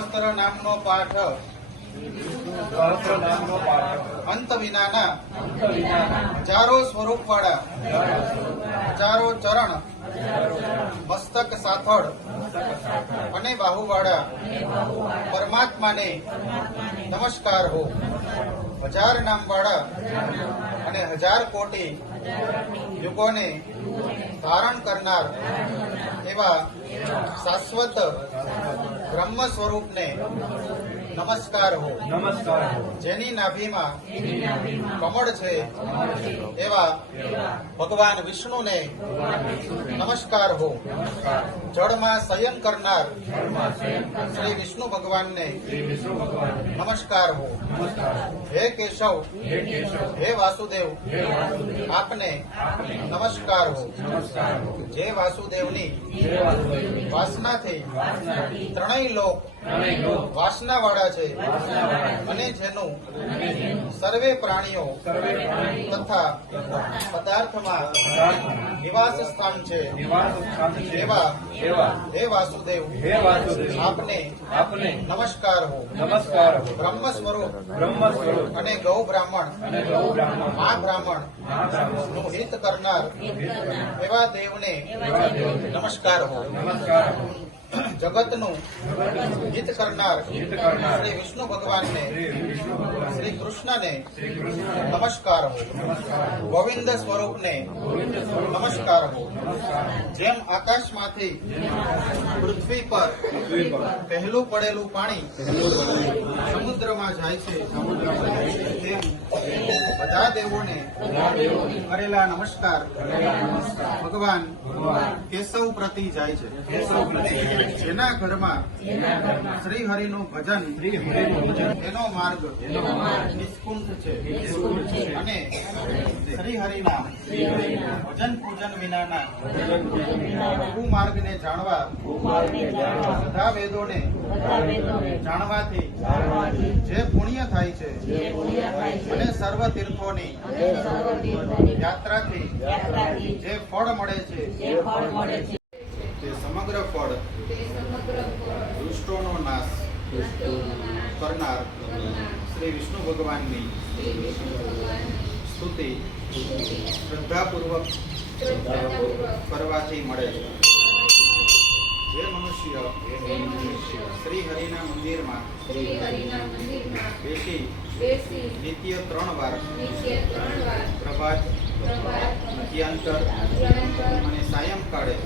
સહસ્ત્ર નામનો પાઠ અંત વિનાના હજારો સ્વરૂપ વાળા હજારો ચરણ મસ્તક સાથળ અને બાહુવાળા પરમાત્માને નમસ્કાર હો. હજાર નામ વાળા અને હજાર કોટી યુગોને ધારણ કરનાર એવા શાશ્વત બ્રહ્મ સ્વરૂપને નમસ્કાર હો. જેની નાભીમાં કમળ છે એવા ભગવાન વિષ્ણુને નમસ્કાર હો. જળમાં શયન કરનાર શ્રી વિષ્ણુ ભગવાનને નમસ્કાર હો. હે કેશવ, હે વાસુદેવ, આપને નમસ્કાર હો. જે વાસુદેવની વાસનાથી ત્રણેય લોક વાસના વાળા છે અને જેનું સર્વે પ્રાણીઓ તથા પદાર્થમાં નિવાસ સ્થાન છે એવા હે વાસુદેવ, આપને નમસ્કાર હો. બ્રહ્મ સ્વરૂપ અને ગૌ બ્રાહ્મણ મા બ્રાહ્મણ નું હિત કરનાર એવા દેવને નમસ્કાર હો. જગતનું હિત કરનાર શ્રી વિષ્ણુ ભગવાનને શ્રી કૃષ્ણને નમસ્કાર હો. ગોવિંદ સ્વરૂપને નમસ્કાર હો. જેમ આકાશમાંથી પૃથ્વી પર પહેલું પડેલું પાણી સમુદ્રમાં જાય છે તેમ બધા દેવોને કરેલા નમસ્કાર ભગવાન કેશવ પ્રતિ જાય છે. જેના ઘરમાં શ્રી હરિનું ભજન એનો માર્ગ નિષ્કુંઠ છે અને શ્રી હરિના ભજન પૂજન વિનાના કુમાર્ગને જાણવા બધા વેદોને જાણવાથી જે પુણ્ય થાય છે અને સર્વ તીર્થોની યાત્રાથી જે ફળ મળે છે તે સમગ્ર ફળ દુષ્ટોનો નાશ કરનાર શ્રી વિષ્ણુ ભગવાનની સ્તુતિ શ્રદ્ધાપૂર્વક કરવાથી મળે છે. જે મનુષ્ય શ્રી હરિના મંદિરમાં બેસી નિત્ય 3 વાર પ્રભાત, મધ્યાંતર અને સાયંકાળે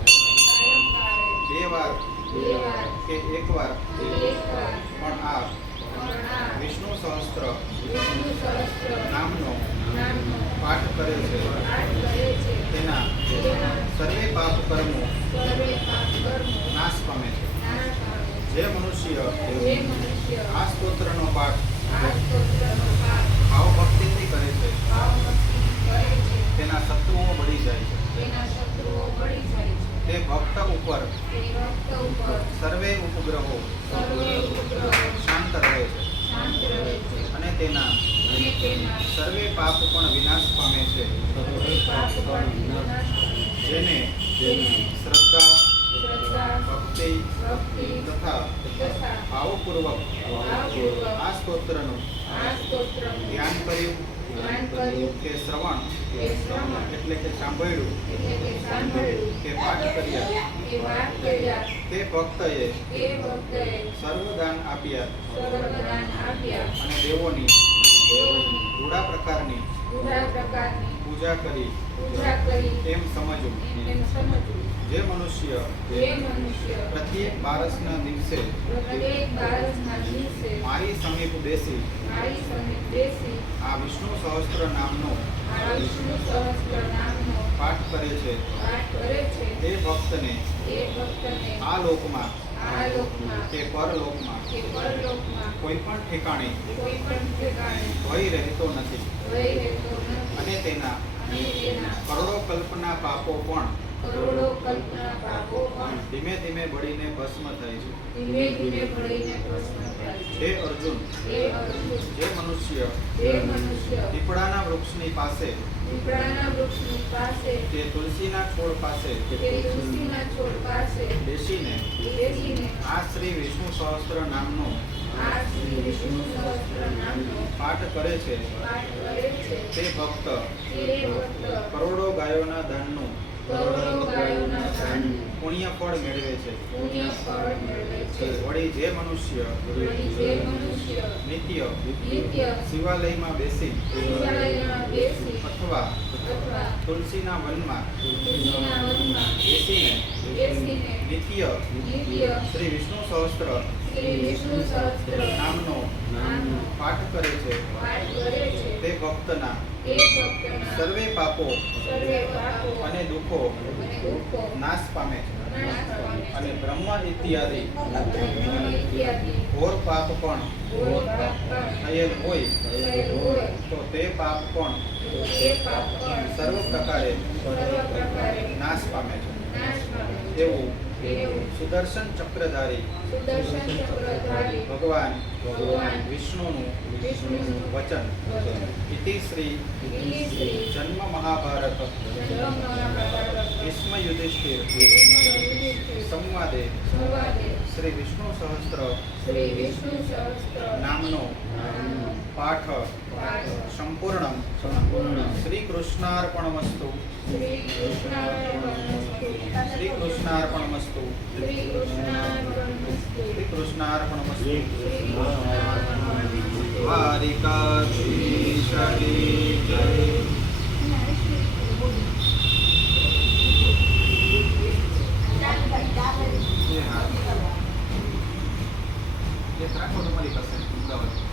2 વાર કે 1 વાર પણ આ વિષ્ણુ સહસ્ત્ર નામનો પાઠ કરે છે તેના સર્વે પાપ કર્મો નાશ પામે છે. જે મનુષ્ય આ સ્તોત્રનો પાઠ ભાવ ભક્તિથી કરે છે તેના શત્રુઓ બળી જાય છે. તે ભક્ત ઉપર સર્વે ઉપગ્રહો શાંત રહે છે અને તેના સર્વે પાપ પણ વિનાશ પામે છે. જેને શ્રદ્ધા, ભક્તિ તથા ભાવપૂર્વક આ સ્તોત્રનું ધ્યાન કર્યું કે શ્રવણ એટલે કે સાંભળ્યું કે પાઠ કર્યા તે ભક્તએ સર્વદાન આપ્યા અને દેવોની રૂડા પ્રકારની પૂજા કરી એમ સમજવું. જે મનુષ્ય પ્રત્યેક બારસના દિવસે મારી સમીપ બેસી આ વિષ્ણુ સહસ્ત્ર નામનો પાઠ કરે છે તે ભક્તને આ લોકમાં કે પરલોકમાં કોઈ પણ ઠેકાણે ભય રહેતો નથી અને તેના કરોડો કલ્પના પાપો પણ ધીમે ધીમે બળીને ભસ્મ થાય છે. હે અર્જુન, જે મનુષ્ય પીપળાના વૃક્ષની પાસે કે તુલસીના છોડ પાસે બેસીને આ શ્રી વિષ્ણુ સહસ્ત્ર નામનો પાઠ કરે છે તે ભક્ત કરોડો ગાયોના દાનનું પુણ્ય ફળ મેળવે છે. વળી જે મનુષ્ય નિત્ય શિવાલયમાં બેસી અથવા તુલસીના વનમાં બેસીને નિત્ય શ્રી વિષ્ણુ સહસ્ત્ર નામનો પાઠ કરે છે તે ભક્તના સર્વે પાપો અને દુઃખો નાશ પામે છે અને બ્રહ્મ ઇત્યાદિ ઘોર પાપ પણ થયેલ હોય તો તે પાપ પણ સર્વ પ્રકારે નાશ પામે છે. એવું સુદર્શન ચક્રધારી ભગવાન વિષ્ણુનું વચન. ઇતિ શ્રી જન્મ મહાભારત ભીષ્મ યુધિષ્ઠિર સંવાદે શ્રી વિષ્ણુ સહસ્ત્ર નામનો પાઠ સંપૂર્ણ. શ્રી કૃષ્ણાર્પણમસ્તુ. શ્રી કૃષ્ણાર્પણમસ્તુ. શ્રી કૃષ્ણાર્પણમસ્તુ. દ્વારિકાધીશ કી જય. રાખો તમારી પાસે અમદાવાદ.